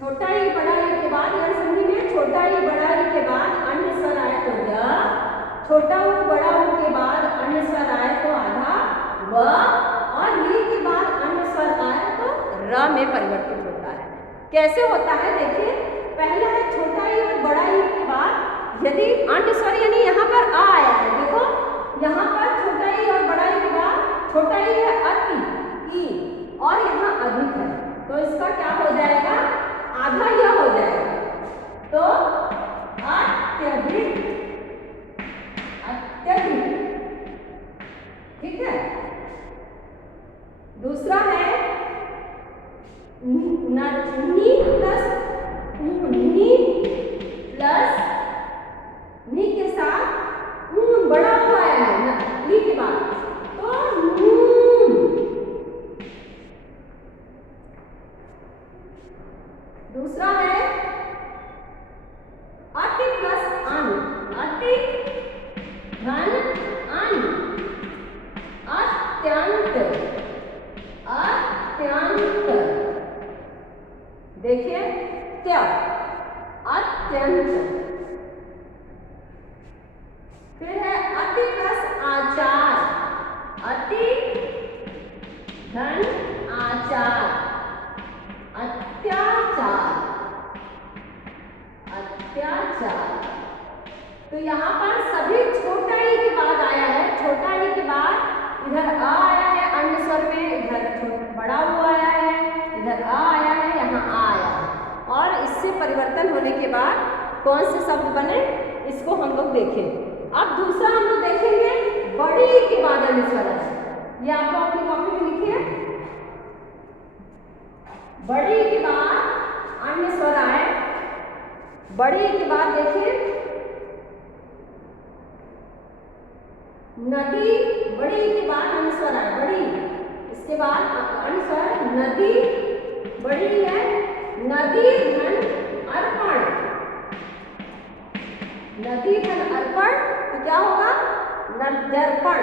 छोटा ई बड़ा ई के बाद यह संधि में छोटा ई बड़ा ई के बाद अन्य स्वर आए तो य, छोटा ऊ बड़ा ऊ के बाद अन्य स्वर आए तो आधा व, और री के बाद अन्य स्वर आए तो र में परिवर्तित होता है। कैसे होता है देखिए, पहला है छोटा ई और बड़ा ई के बाद यदि अन्य स्वर यानी यहाँ पर आ आया है, देखो यहाँ पर छोटा ई और बड़ा ई के बाद छोटा ई है अति ई और यहाँ अधिक है, तो इसका क्या हो जाएगा, आधा यह हो जाएगा, तो अत्यधिक, अत्यधिक, ठीक है। दूसरा है नी प्लस नी के साथ ऊन बड़ा हुआ है नी के बाद, तो नून। दूसरा है अति प्लस अन, अति धन अन, अत्यंत, अत्यंत, देखिए क्या, अत्यंत। फिर है अति प्लस आचार, अति धन आचार, अत्याचार, अत्याचार। तो यहाँ पर सभी छोटा ई के बाद आया है, छोटा ई के बाद इधर आ आया है अन्य स्वर में, इधर बड़ा हुआ आया है, इधर आ आया है, यहाँ आ आया है, और इससे परिवर्तन होने के बाद कौन से शब्द बने इसको हम लोग देखें। अब दूसरा हम लोग देखेंगे बड़ी ई के बाद अन्य स्वर है, ये आप लोग अपनी कॉपी में लिखिए, बड़ी ई के बाद अन्य स्वर आए, बड़ी ई के बाद देखिए नदी, बड़ी ई के बाद अन्य स्वर आए, बड़ी, इसके बाद अन्य स्वर नदी, बड़ी है नदी धन अर्पण, नदी धन अर्पण, तो क्या होगा, नद्यर्पण,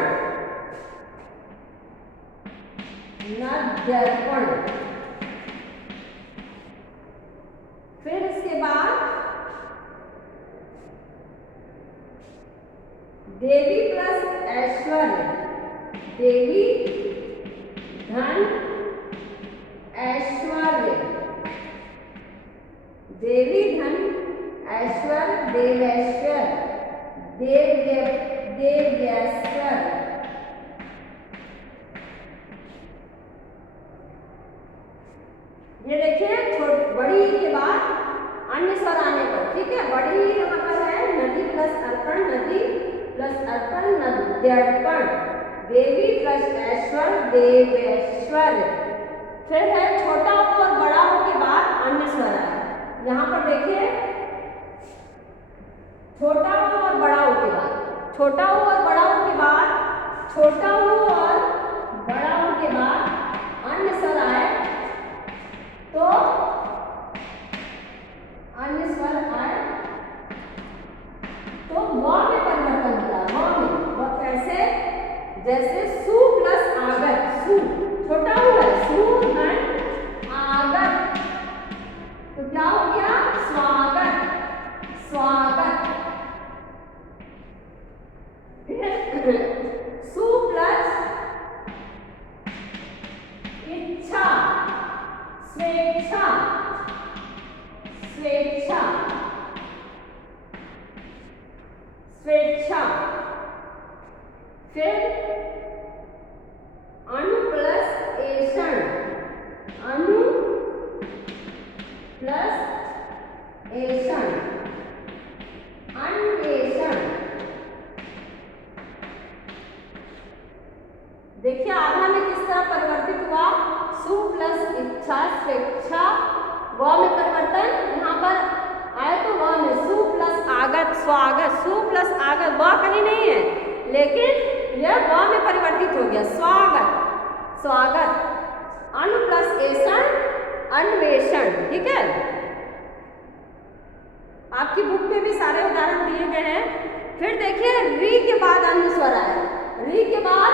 नद्यर्पण। फिर इसके बाद देवी प्लस ऐश्वर्य, देवी धन ऐश्वर्य, देवी धन ऐश्वर्य, देवेश्वर, देव्येश्वर। ये देखिए बड़ी के बाद अन्य स्वर आने पर, ठीक है, बड़ी यहाँ पर है नदी प्लस अर्पण, नदी प्लस अर्पण, नद्यर्पण, देवी प्लस ऐश्वर, देवेश्वर। फिर है छोटा ऊ और बड़ा ऊ के बाद अन्य स्वर है, यहाँ पर देखिए छोटा ऊ और बड़ा ऊ के बाद, छोटा ऊ और बड़ा ऊ के बाद, छोटा ऊ और बड़ा ऊ के बाद अन्य स्वर आए, तो अन्य स्वर आए तो व में परिवर्तन होता है, व में, वह कैसे, जैसे सु प्लस आगत, सु छोटा ऊ है, सु धन आगत, तो क्या हो गया, स्वागत, स्वागत। सु प्लस इच्छा, स्वेच्छा, स्वेच्छा, स्वेच्छा। फिर अनु प्लस ऐषण, अनु प्लस ऐषण, अन्वेषण। देखिए आधा में किस तरह परिवर्तित हुआ, सु प्लस इच्छा, स्वेच्छा, व में परिवर्तन, यहाँ पर आए तो व में सु प्लस आगत, स्वागत, सु प्लस आगत, व कहीं नहीं है, लेकिन यह व में परिवर्तित हो गया, स्वागत, स्वागत। अनु प्लस ऐषण, अन्वेषण, ठीक है। आपकी बुक में भी सारे उदाहरण दिए गए हैं। फिर देखिए री के बाद अन्य स्वर आया, री के बाद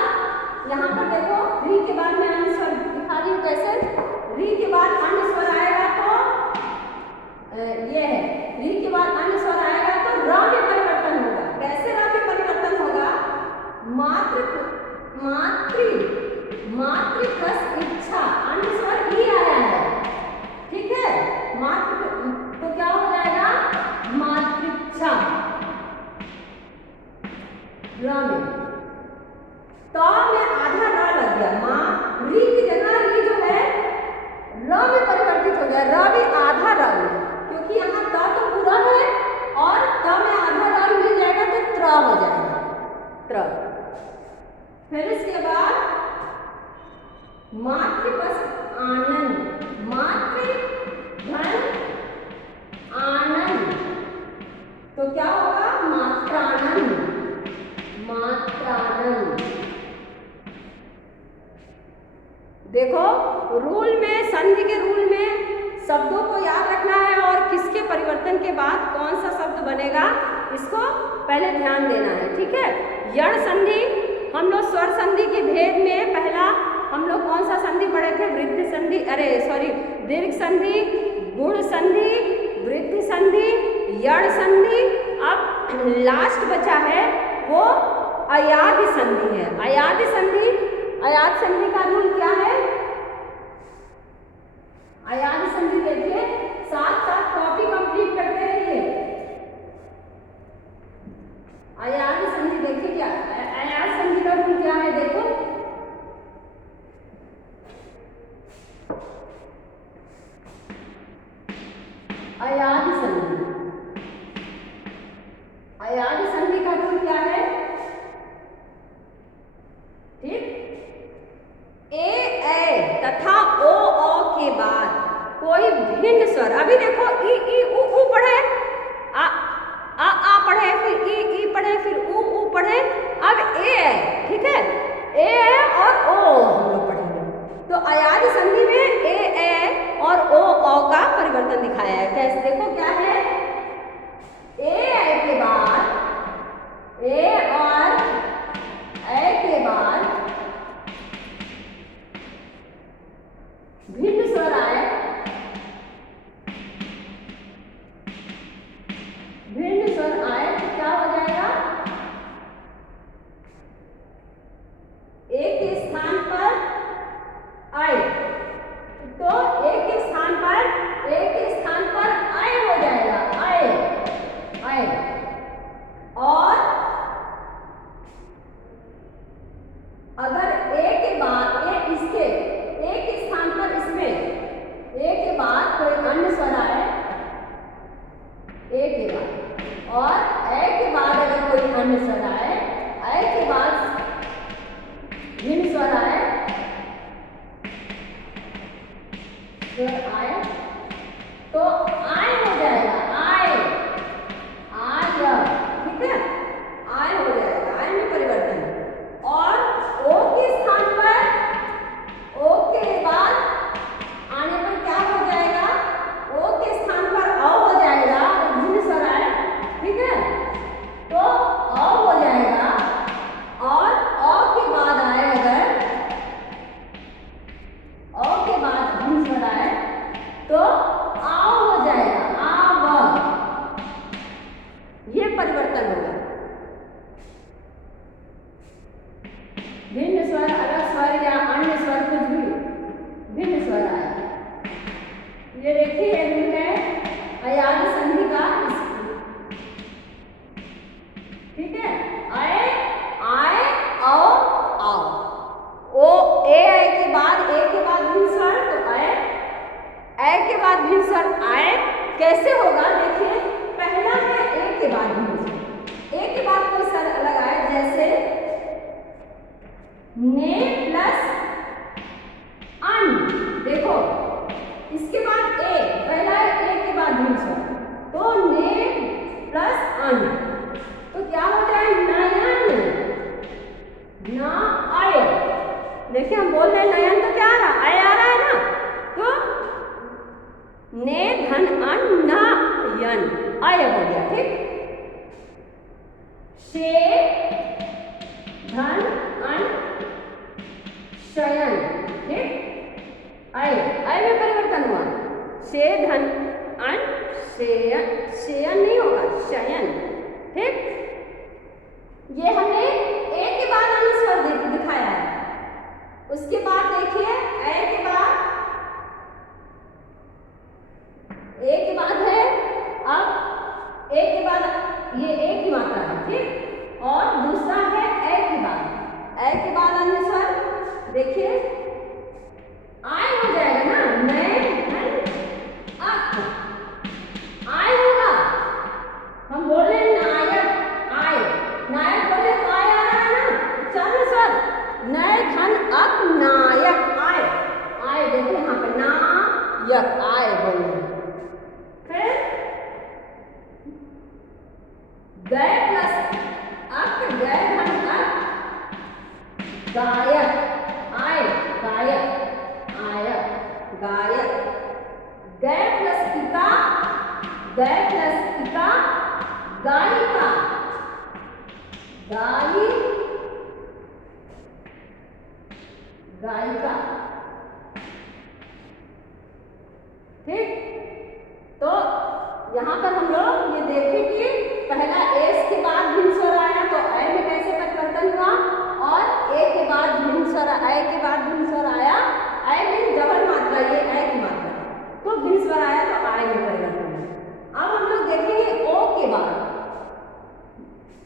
यहाँ पर देखो, री के बाद मैं अन्य स्वर दिखा रही हूँ कैसे, री के बाद अन्य स्वर आएगा तो ये है, री के बाद अन्य स्वर आएगा तो र में परिवर्तन होगा। कैसे र में परिवर्तन होगा? मातृ प्लस इच्छा, अन्य स्वर ई आया है, ठीक है। मातृ तो क्या हो जाएगा? मातृच्छा र में, तो में आधा र लग गया, माँ री की जगह री जो है र में परिवर्तित हो गया, र भी आधा र में, क्योंकि यहाँ त तो पूरा है और त में आधा र मिल जाएगा तो त्र हो जाएगा, त्र। फिर इसके बाद मातृ प्लस आनंद, मातृ धन आनंद, तो क्या होगा? मात्रानंद, मात्रानंद। देखो रूल में, संधि के रूल में शब्दों को याद रखना है और किसके परिवर्तन के बाद कौन सा शब्द बनेगा इसको पहले ध्यान देना है, ठीक है। यण संधि, हम लोग स्वर संधि के भेद में पहला हम लोग कौन सा संधि पढ़े थे? वृद्धि संधि, दीर्घ संधि, गुण संधि, वृद्धि संधि, यण संधि। अब लास्ट बचा है वो अयादि संधि है। अयादि संधि, अयादि संधि का रूल क्या है? अयादि संधि देखिए, साथ साथ कॉपी कंप्लीट करते रहिए। अयादि संधि देखिए क्या, अयादि संधि का रूल क्या है? देखो अयादि संधि, अयादि संधि का रूल क्या है? ठीक, ए तथा ओ के बाद कोई भिन्न स्वर, अभी देखो ई उ पढ़े, आ पढ़े, फिर ई पढ़े, फिर उ पढ़े, अब ए है, ठीक है, ए और ओ हम लोग पढ़ेंगे। तो अयादि संधि में ए और ओ का परिवर्तन दिखाया है। कैसे? देखो क्या है, ए के बाद, ए और ए के बाद भिन्न स्वर आए, भिन्न स्वर आए तो क्या हो जाएगा? एक के स्थान पर आए, तो एक के स्थान पर आए हो जाएगा, आए। और अगर ए के बाद इसके ए के स्थान पर इसमें ए के बाद कोई अन्य स्वर आए, ए के बाद, और ए के बाद अगर कोई अन्य स्वर आए, ए के बाद भिन्न स्वर आए, स्वर आए तो आय हो जाएगा, आय, ठीक है, आय हो जाएगा, आय में परिवर्तन। और ओ के स्थान पर, ओ के बाद आने पर क्या हो जाएगा? ओ के स्थान पर अ हो जाएगा, भिन्न स्वर आए, ठीक है, तो अ हो जाएगा। और अ के बाद आए, अगर अ के बाद भिन्न स्वर आए तो आ हो जाएगा, आव, ये परिवर्तन होगा। भिन्न स्वर, अलग स्वर या अन्य स्वर, कुछ भी भिन्न स्वर आए, ये देखिए रूल है अयादि संधि का, ठीक है। आए, आओ, ओ ए के बाद भिन्न स्वर, तो आए, ए के बाद भिन्न स्वर आए। कैसे होगा? देखिए, पहला है ए के बाद भिन्न स्वर, ए के बाद कोई स्वर अलग आए, जैसे ने प्लस अन, देखो इसके बाद ए, पहला है ए के बाद भिन्न स्वर, तो ने प्लस अन, तो क्या हो जाए? नयन, ना आय। देखिए हम बोल रहे नयन, तो क्या आ रहा? आय आ रहा है ना, तो ने धन अन ना यन, आय हो गया, ठीक। शे धन अन शयन, ठीक, आय में परिवर्तन हुआ, शे धन अन शयन, शयन नहीं होगा, शयन। ठीक, ये हमने ए के बाद अन्य स्वर दिखाया है। उसके बाद देखिए ए के बाद है, अब ए के बाद ये ए की मात्रा है। ठीक, और दूसरा है ए के बाद अन्य स्वर देखिए आय हो जाएगा ना, नए आय होगा। हम बोल रहे हैं नायक आय, नायक बोले तो आय आ रहा है ना, चलो सर नए धन अक नायक आय, आय देखिए यहाँ पे नायक आय बोल रहे हैं। फिर गए प्लस अक, गए धन अक गायक आय, गायक आयक गायक। गए प्लस पिता, गए प्लस पिता गायिका, गायिका। ठीक, तो यहाँ पर हम लोग ये देखें कि पहला एस के बाद भिन्न स्वर आया तो ए में कैसे परिवर्तन हुआ, और ए के बाद भिन्न स्वर, ए के बाद भिन्न स्वर आया, ए में डबल मात्रा, ये ए की मात्रा, तो भिन्न स्वर आया तो आय में परिवर्तन हुआ। अब हम लोग देखेंगे ओ के बाद।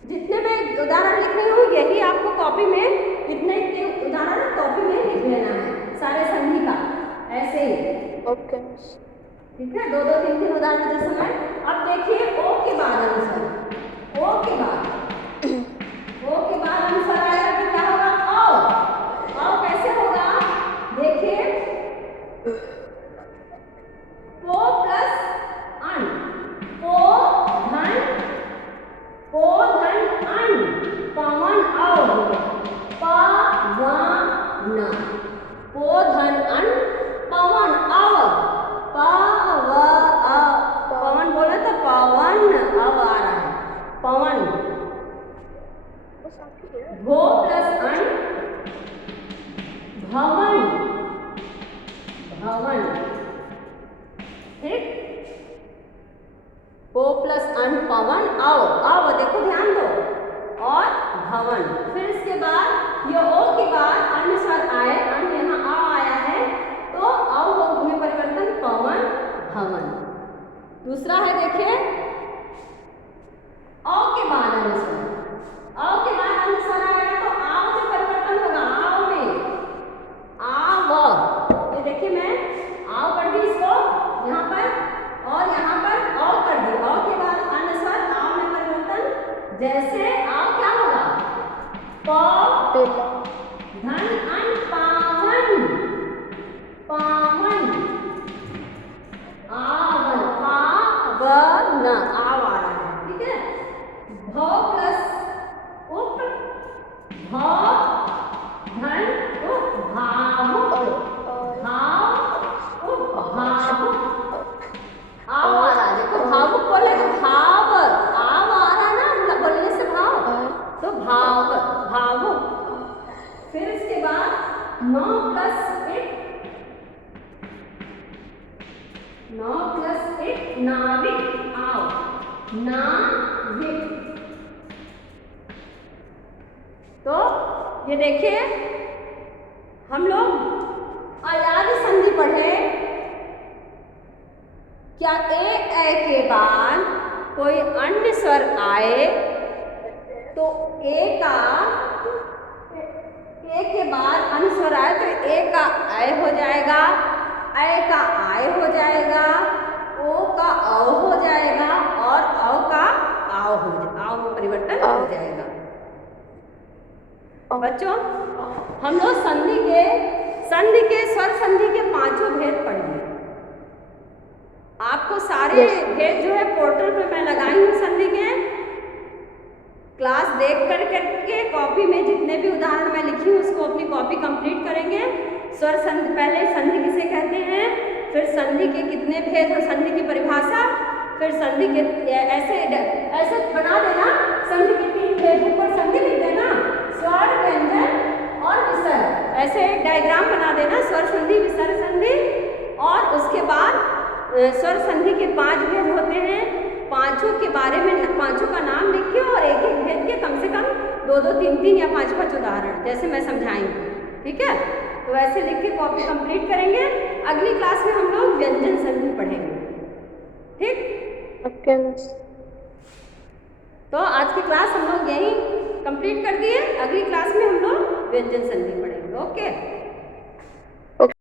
जितने मैं उदाहरण लिख रही हूँ यही आपको कॉपी में, इतने उदाहरण कॉपी में लिख लेना है सारे संधि का, ऐसे ही। ओके, ठीक है, 2-2, 3-3 उदाहरण जैसे समय। अब देखिए ओ के बाद अनुसार, ओ के बाद अनुसार आएगा तो क्या होगा, औ कैसे होगा देखिए, पो प्लस अन, पो धन अन, पवन औ, पवन, पो धन अन पवन अव, पवन बोले तो पवन अब आ रहा है, पवन। भो प्लस अन भवन, भवन। ठीक, पो प्लस अन पवन अव देखो ध्यान दो, और भवन। फिर इसके बाद ये ओ के बाद अन्य स्वर आए, अन्य यहाँ आ आया है तो अव में परिवर्तन पवन भवन। दूसरा है देखिए औ के बाद अन्य स्वर, औ के बाद अन्य स्वर आएगा तो आव में परिवर्तन होगा, आव में आव। ये देखिए मैं आव कर दी इसको यहाँ पर, और यहाँ पर औ कर दी, औ के बाद अन्य स्वर आव में परिवर्तन। जैसे आव क्या होगा, प धन अन पावन, पावन आवन, पावन आव आ रहा है। ठीक है, भ प्लस उप, भ धन उप भावुक, भावुक आव आ रहा है। देखो भावुक बोले तो भाव आव आ रहा है ना, बोलने से भाव, तो भाव भावुक। फिर इसके बाद 9 प्लस 1 नाविक आओ, नाविक। तो ये देखिए हम लोग अयाद संधि पढ़े, क्या ए के बाद कोई अन्य स्वर आए तो ए के बाद अन्य स्वर आए तो ए का अय हो जाएगा, अय का आय हो जाएगा, ओ का औ हो जाएगा, और औ का आव हो जाएगा, आव में परिवर्तन हो जाएगा। बच्चों हम लोग संधि के स्वर संधि के 5 भेद पढ़ लिए। आपको सारे भेद जो है पोर्टल पे मैं लगाई हूँ संधि के, क्लास देख कर करके कॉपी में जितने भी उदाहरण मैं लिखी हूँ उसको अपनी कॉपी कंप्लीट करेंगे। स्वर संधि, पहले संधि किसे कहते हैं, फिर संधि के कितने भेद हो, संधि की परिभाषा, फिर संधि के ऐसे बना देना, संधि के 3 भेद, ऊपर संधि लिख देना, स्वर व्यंजन और विसर्ग, ऐसे डायग्राम बना देना, स्वर संधि विसर्ग संधि, और उसके बाद स्वर संधि के 5 भेद होते हैं, पांचों के बारे में, पांचों का नाम लिखिए और एक एक भेद के कम से कम 2-2, 3-3 या 5-5 उदाहरण जैसे मैं समझाएंगी, ठीक है। तो ऐसे लिख के कॉपी कंप्लीट करेंगे। अगली क्लास में हम लोग व्यंजन संधि पढ़ेंगे, ठीक। ओके। तो आज की क्लास हम लोग यहीं कंप्लीट कर दिए। अगली क्लास में हम लोग व्यंजन संधि पढ़ेंगे। ओके।